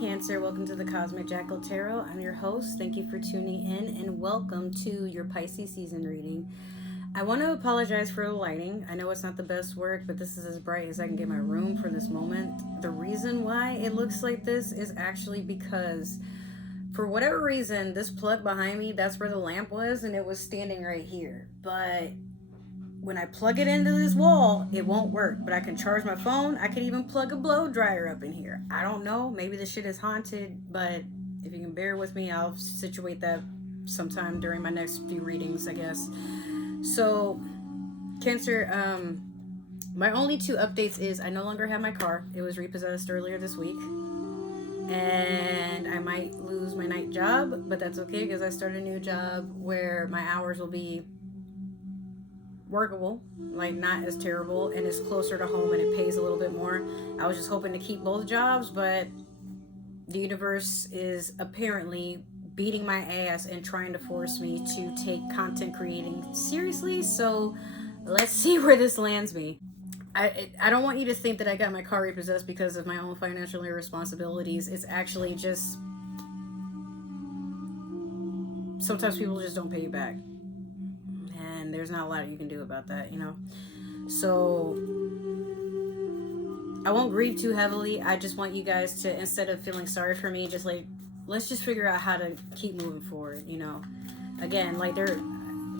Cancer. Welcome to the Cosmic Jackal Tarot. I'm your host. Thank you for tuning in and welcome to your Pisces season reading. I want to apologize for the lighting. I know it's not the best work, but this is as bright as I can get my room for this moment. The reason why it looks like this is actually because for whatever reason, this plug behind me, that's where the lamp was, and it was standing right here. But when I plug it into this wall, it won't work. But I can charge my phone. I could even plug a blow dryer up in here. I don't know. Maybe this shit is haunted, but if you can bear with me, I'll situate that sometime during my next few readings, I guess. So, Cancer, my only two updates is I no longer have my car. It was repossessed earlier this week. And I might lose my night job, but that's okay because I started a new job where my hours will be workable, like not as terrible, and it's closer to home and it pays a little bit more. I was just hoping to keep both jobs, but the universe is apparently beating my ass and trying to force me to take content creating seriously. So let's see where this lands me. I don't want you to think that I got my car repossessed because of my own financial irresponsibilities. It's actually just sometimes people just don't pay you back. And there's not a lot you can do about that, you know? So I won't grieve too heavily. I just want you guys to, instead of feeling sorry for me, just like, let's just figure out how to keep moving forward, you know? Again, like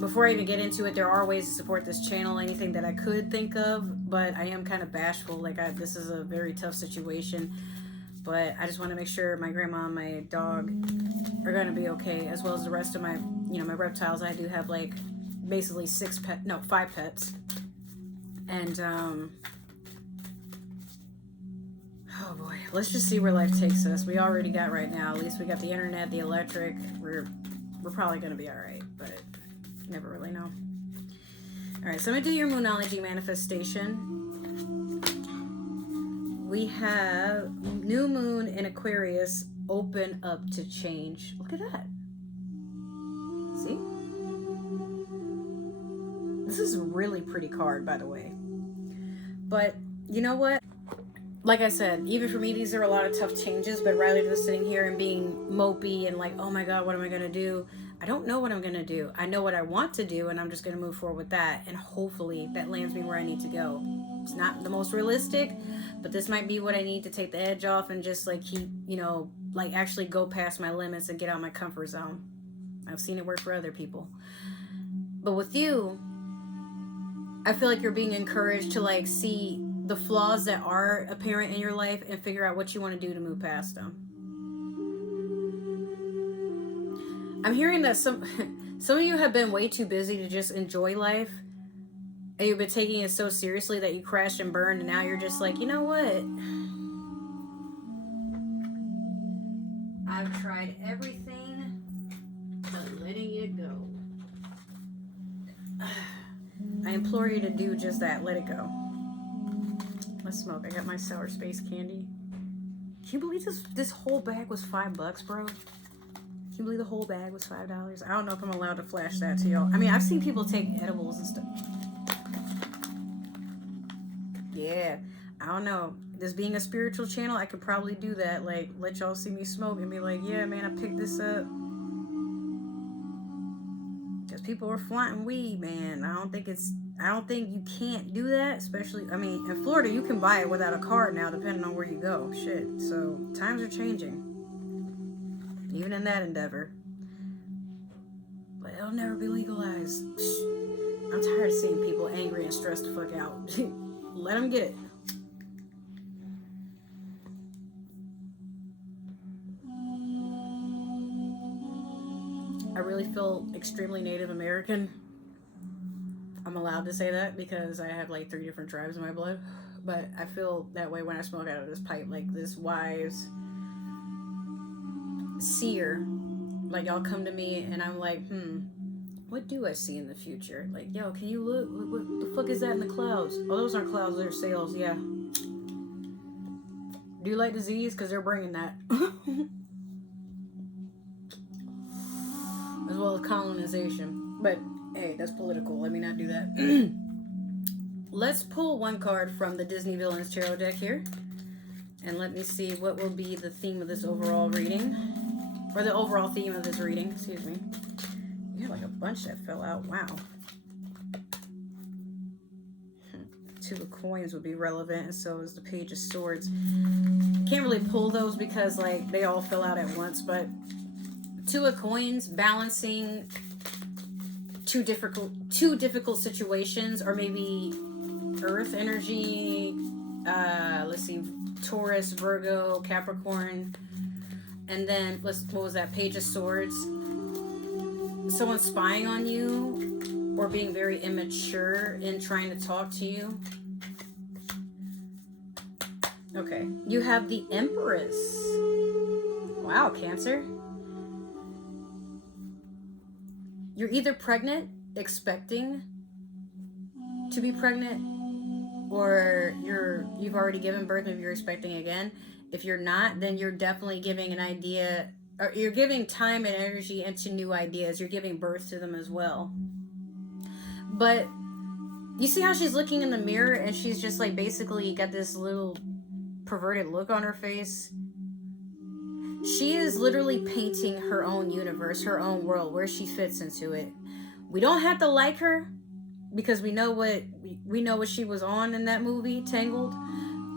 before I even get into it, there are ways to support this channel, anything that I could think of, but I am kind of bashful. Like, this is a very tough situation, but I just want to make sure my grandma and my dog are going to be okay, as well as the rest of my, you know, my reptiles. I do have, like, basically 5 pets. And, oh boy, let's just see where life takes us. We already got right now, at least we got the internet, the electric. We're probably going to be all right, but never really know. All right, so I'm going to do your Moonology manifestation. We have new moon in Aquarius, open up to change. Look at that. See? This is a really pretty card, by the way. But you know what? Like I said, even for me, these are a lot of tough changes, but rather than sitting here and being mopey and like, oh my God, what am I going to do? I don't know what I'm going to do. I know what I want to do, and I'm just going to move forward with that. And hopefully that lands me where I need to go. It's not the most realistic, but this might be what I need to take the edge off and just like keep, you know, like actually go past my limits and get out of my comfort zone. I've seen it work for other people. But with you, I feel like you're being encouraged to like see the flaws that are apparent in your life and figure out what you want to do to move past them. I'm hearing that some of you have been way too busy to just enjoy life, and you've been taking it so seriously that you crashed and burned, and now you're just like, you know what? I've tried everything but letting it go. I implore you to do just that. Let it go. Let's smoke. I got my sour space candy. Can you believe this whole bag was $5, bro? Can you believe the whole bag was $5? I don't know if I'm allowed to flash that to y'all. I mean, I've seen people take edibles and stuff. Yeah, I don't know. This being a spiritual channel, I could probably do that. Like, let y'all see me smoke and be like, yeah, man, I picked this up. Because people are flaunting weed, man. I don't think you can't do that, especially, I mean, in Florida, you can buy it without a card now, depending on where you go. Shit. So, times are changing. Even in that endeavor. But it'll never be legalized. I'm tired of seeing people angry and stressed the fuck out. Let them get it. I really feel extremely Native American. I'm allowed to say that because I have like 3 different tribes in my blood. But I feel that way when I smoke out of this pipe. Like this wise seer. Like y'all come to me and I'm like, what do I see in the future? Like, yo, can you look? What the fuck is that in the clouds? Oh, those aren't clouds, they're sails, yeah. Do you like disease? Because they're bringing that. As well as colonization. But, hey, that's political. Let me not do that. Let's pull one card from the Disney Villains Tarot deck here. And let me see what will be the theme of this overall reading. Or the overall theme of this reading, excuse me. You have like a bunch that fell out. Wow. Two of Coins would be relevant, and so is the Page of Swords. Can't really pull those because like they all fell out at once, but Two of Coins balancing two difficult situations, or maybe Earth energy. Let's see, Taurus, Virgo, Capricorn, and then what was that? Page of Swords. Someone spying on you or being very immature in trying to talk to you. Okay, you have the Empress. Wow, Cancer. You're either pregnant, expecting to be pregnant, or you've already given birth, maybe you're expecting again. If you're not, then you're definitely giving an idea, or you're giving time and energy into new ideas. You're giving birth to them as well. But you see how she's looking in the mirror and she's just like basically got this little perverted look on her face? She is literally painting her own universe, her own world, where she fits into it. We don't have to like her because we know what she was on in that movie, Tangled.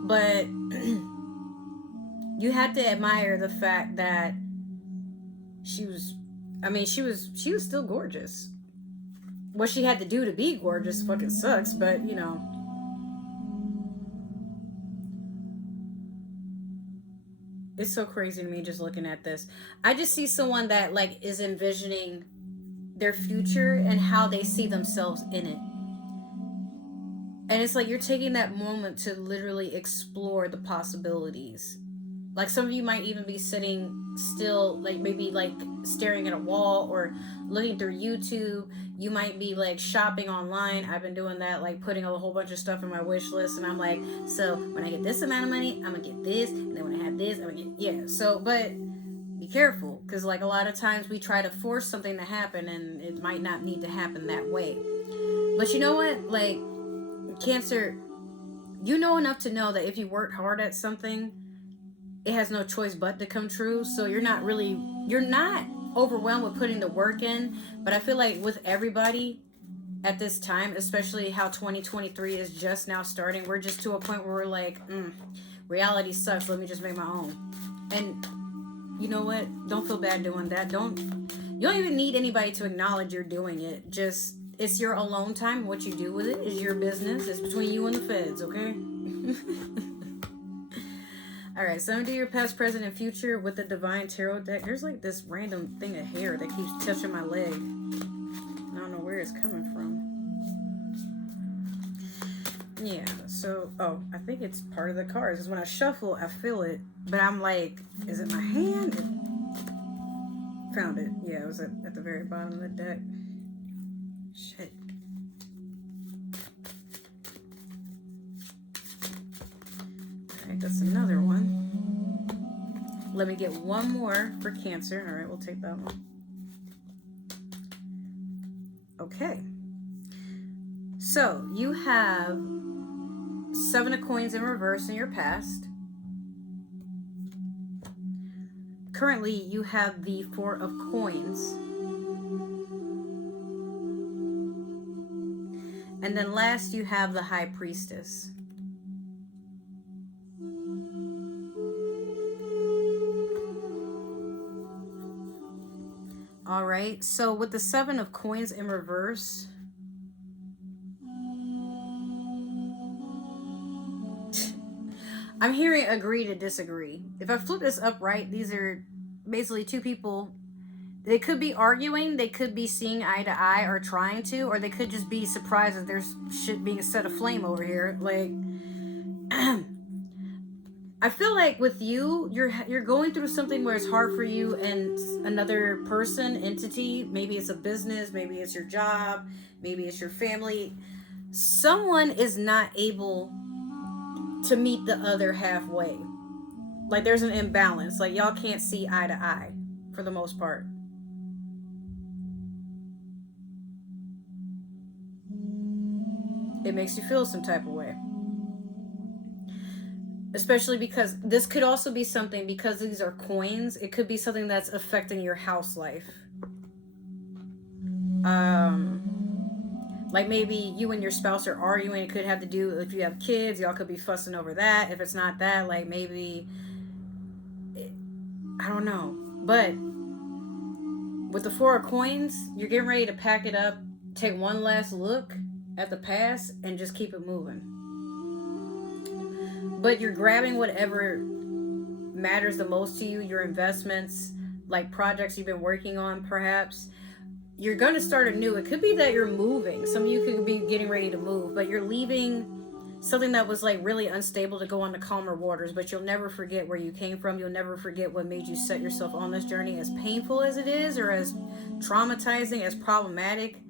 But you had to admire the fact that she was still gorgeous. What she had to do to be gorgeous fucking sucks, but you know. It's so crazy to me just looking at this. I just see someone that like is envisioning their future and how they see themselves in it. And it's like you're taking that moment to literally explore the possibilities. Like some of you might even be sitting still, like maybe like staring at a wall or looking through YouTube. You might be like shopping online. I've been doing that, like putting a whole bunch of stuff in my wish list. And I'm like, so when I get this amount of money, I'm going to get this. And then when I have this, I'm going to get, yeah. So, but be careful. Because like a lot of times we try to force something to happen and it might not need to happen that way. But you know what? Like Cancer, you know enough to know that if you work hard at something, it has no choice but to come true. So you're not overwhelmed with putting the work in. But I feel like with everybody at this time, especially how 2023 is just now starting, we're just to a point where we're like, reality sucks, let me just make my own. And you know what? Don't feel bad doing that. You don't even need anybody to acknowledge you're doing it. Just, it's your alone time. What you do with it is your business. It's between you and the feds, okay? Alright, so I'm going to do your past, present, and future with the Divine Tarot deck. There's like this random thing of hair that keeps touching my leg. I don't know where it's coming from. Yeah, so, I think it's part of the cards. Because when I shuffle, I feel it. But I'm like, is it my hand? Found it. Yeah, it was at the very bottom of the deck. Shit. Alright, that's another one. Let me get one more for Cancer. Alright, we'll take that one. Okay. So, you have 7 of Coins in reverse in your past. Currently, you have the 4 of Coins. And then last, you have the High Priestess. All right, so with the 7 of Coins in reverse, I'm hearing agree to disagree. If I flip this upright, these are basically two people. They could be arguing, they could be seeing eye to eye or trying to, or they could just be surprised that there's shit being set aflame over here. Like, I feel like with you, you're going through something where it's hard for you and another person, entity. Maybe it's a business, maybe it's your job, maybe it's your family. Someone is not able to meet the other halfway. Like there's an imbalance. Like y'all can't see eye to eye for the most part. It makes you feel some type of way. especially because this could also be something, because these are coins, it could be something that's affecting your house life. Like maybe you and your spouse are arguing. It could have to do, if you have kids, y'all could be fussing over that. If it's not that, like maybe, I don't know. But with the Four of Coins, you're getting ready to pack it up, take one last look at the past, and just keep it moving. But you're grabbing whatever matters the most to you, your investments, like projects you've been working on, perhaps. You're going to start anew. It could be that you're moving. Some of you could be getting ready to move, but you're leaving something that was like really unstable to go on to calmer waters. But you'll never forget where you came from. You'll never forget what made you set yourself on this journey, as painful as it is, or as traumatizing, as problematic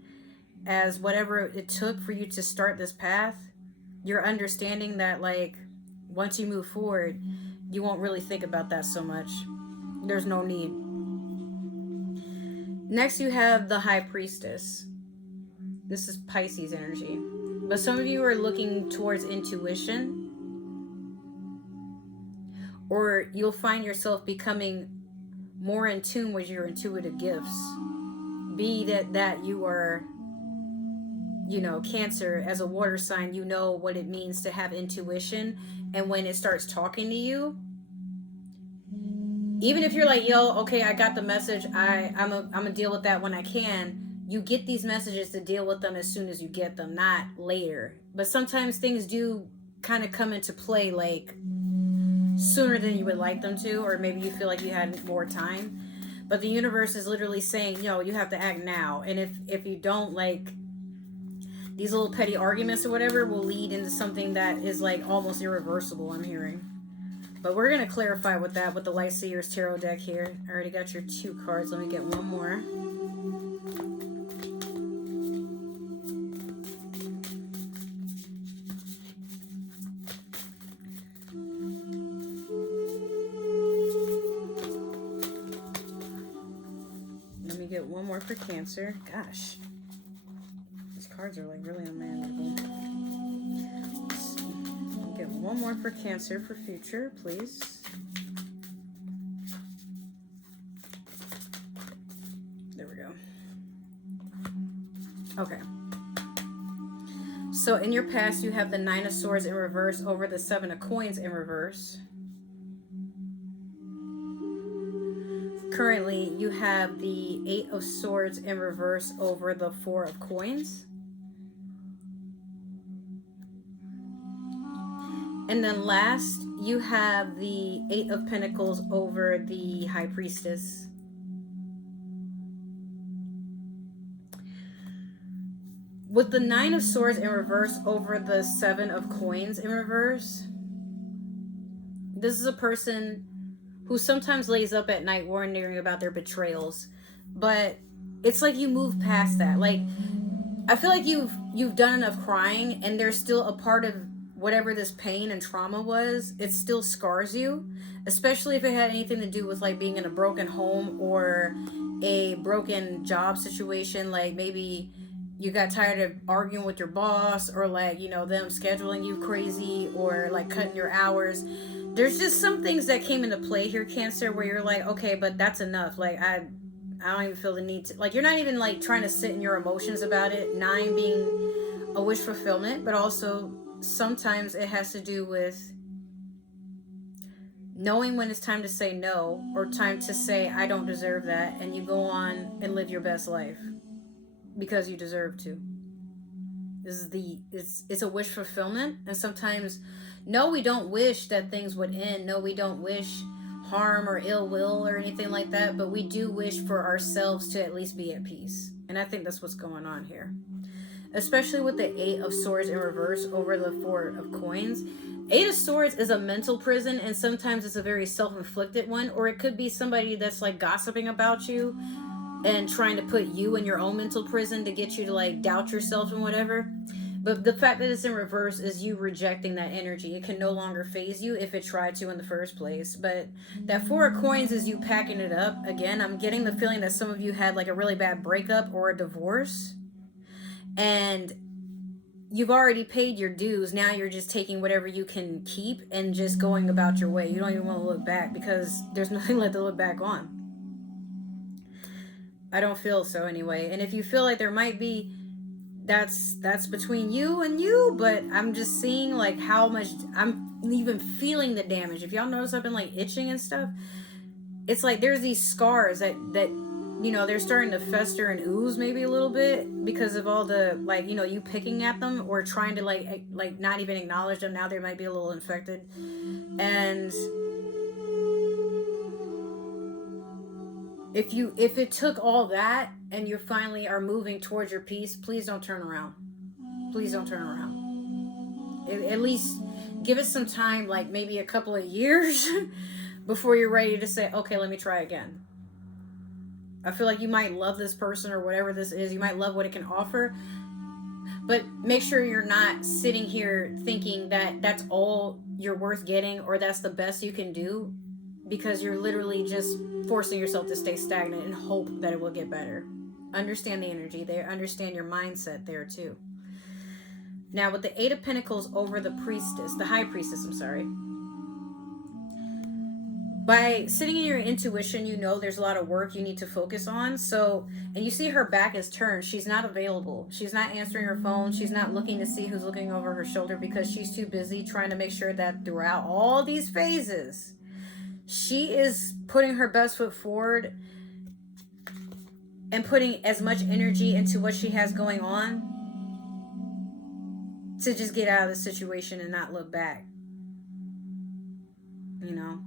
as whatever it took for you to start this path. You're understanding that, like, once you move forward, you won't really think about that so much. There's no need. Next, you have the High Priestess. This is Pisces energy. But some of you are looking towards intuition, or you'll find yourself becoming more in tune with your intuitive gifts. Be that you are, Cancer, as a water sign, you know what it means to have intuition. And when it starts talking to you, even if you're like, yo, okay, I got the message, I'm gonna deal with that when I can, you get these messages to deal with them as soon as you get them, not later. But sometimes things do kind of come into play, like, sooner than you would like them to, or maybe you feel like you had more time. But the universe is literally saying, yo, you have to act now. And if you don't, like, these little petty arguments or whatever will lead into something that is like almost irreversible, I'm hearing. But we're going to clarify with that with the Light Seers Tarot deck here. I already got your 2 cards. Let me get one more. Let me get one more for Cancer. Gosh. These cards are like really unmanageable. Get one more for Cancer for future, please. There we go. Okay. So in your past, you have the 9 of Swords in reverse over the 7 of Coins in reverse. Currently, you have the 8 of Swords in reverse over the 4 of Coins. And then last, you have the 8 of Pentacles over the High Priestess. With the 9 of Swords in reverse over the 7 of Coins in reverse, this is a person who sometimes lays up at night wondering about their betrayals. But it's like you move past that. Like, I feel like you've done enough crying, and there's still a part of whatever this pain and trauma was, it still scars you, especially if it had anything to do with like being in a broken home or a broken job situation. Like maybe you got tired of arguing with your boss, or like, them scheduling you crazy, or like cutting your hours. There's just some things that came into play here, Cancer, where you're like, okay, but that's enough. Like I don't even feel the need to, like, you're not even like trying to sit in your emotions about it. 9 being a wish fulfillment, but also sometimes it has to do with knowing when it's time to say no, or time to say I don't deserve that, and you go on and live your best life because you deserve to. It's a wish fulfillment. And sometimes, no, we don't wish that things would end. No, we don't wish harm or ill will or anything like that, but we do wish for ourselves to at least be at peace. And I think that's what's going on here, especially with the 8 of Swords in reverse over the 4 of Coins. 8 of Swords is a mental prison, and sometimes it's a very self-inflicted one, or it could be somebody that's like gossiping about you and trying to put you in your own mental prison to get you to like doubt yourself and whatever. But the fact that it's in reverse is you rejecting that energy. It can no longer phase you if it tried to in the first place. But that 4 of Coins is you packing it up. Again, I'm getting the feeling that some of you had like a really bad breakup or a divorce. And you've already paid your dues. Now you're just taking whatever you can keep and just going about your way. You don't even want to look back because there's nothing left to look back on. I don't feel so anyway. And if you feel like there might be, that's between you and you, but I'm just seeing like how much I'm even feeling the damage. If y'all notice, I've been like itching and stuff. It's like there's these scars that you know, they're starting to fester and ooze maybe a little bit because of all the, like, you know, you picking at them or trying to like not even acknowledge them. Now they might be a little infected. And if it took all that and you finally are moving towards your peace, please don't turn around. Please don't turn around. At least give it some time, like maybe a couple of years before you're ready to say, okay, let me try again. I feel like you might love this person or whatever this is. You might love what it can offer. But make sure you're not sitting here thinking that that's all you're worth getting or that's the best you can do, because you're literally just forcing yourself to stay stagnant and hope that it will get better. Understand the energy there. Understand your mindset there too. Now with the Eight of Pentacles over the Priestess, the High Priestess, I'm sorry. By sitting in your intuition, you know there's a lot of work you need to focus on. So, and you see her back is turned. She's not available. She's not answering her phone. She's not looking to see who's looking over her shoulder because she's too busy trying to make sure that throughout all these phases, she is putting her best foot forward and putting as much energy into what she has going on to just get out of the situation and not look back. You know?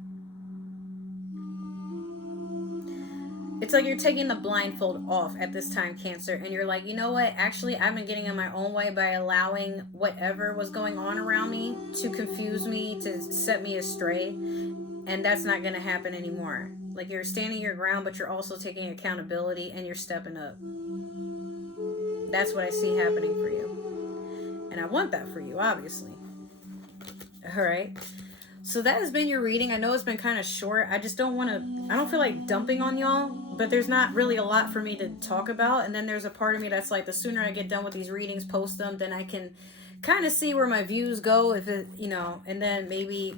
It's like you're taking the blindfold off at this time, Cancer, and you're like, you know what? Actually, I've been getting in my own way by allowing whatever was going on around me to confuse me, to set me astray, and that's not going to happen anymore. Like, you're standing your ground, but you're also taking accountability, and you're stepping up. That's what I see happening for you. And I want that for you, obviously. All right. So that has been your reading. I know it's been kind of short. I just don't want to, I don't feel like dumping on y'all, but there's not really a lot for me to talk about. And then there's a part of me that's like, the sooner I get done with these readings, post them, then I can kind of see where my views go, if it, you know, and then maybe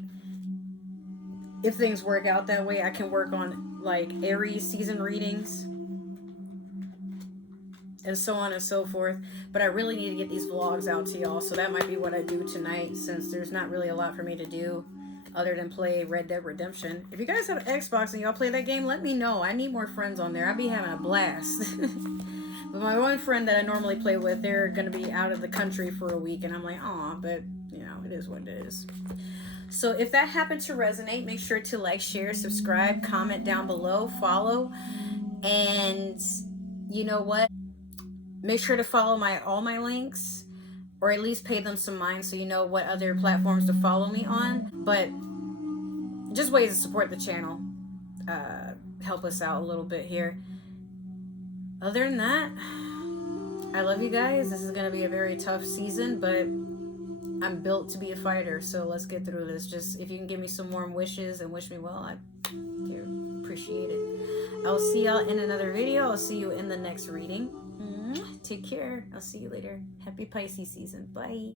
if things work out that way, I can work on like Aries season readings and so on and so forth. But I really need to get these vlogs out to y'all, so that might be what I do tonight, since there's not really a lot for me to do other than play Red Dead Redemption. If you guys have an Xbox and y'all play that game, let me know. I need more friends on there. I'd be having a blast. But my one friend that I normally play with, they're going to be out of the country for a week, and I'm like, aw, but, you know, it is what it is. So if that happened to resonate, make sure to like, share, subscribe, comment down below, follow, and you know what? Make sure to follow all my links, or at least pay them some mind so you know what other platforms to follow me on. But just ways to support the channel. Help us out a little bit here. Other than that, I love you guys. This is going to be a very tough season, but I'm built to be a fighter. So let's get through this. Just if you can give me some warm wishes and wish me well, I appreciate it. I'll see y'all in another video. I'll see you in the next reading. Take care. I'll see you later. Happy Pisces season. Bye.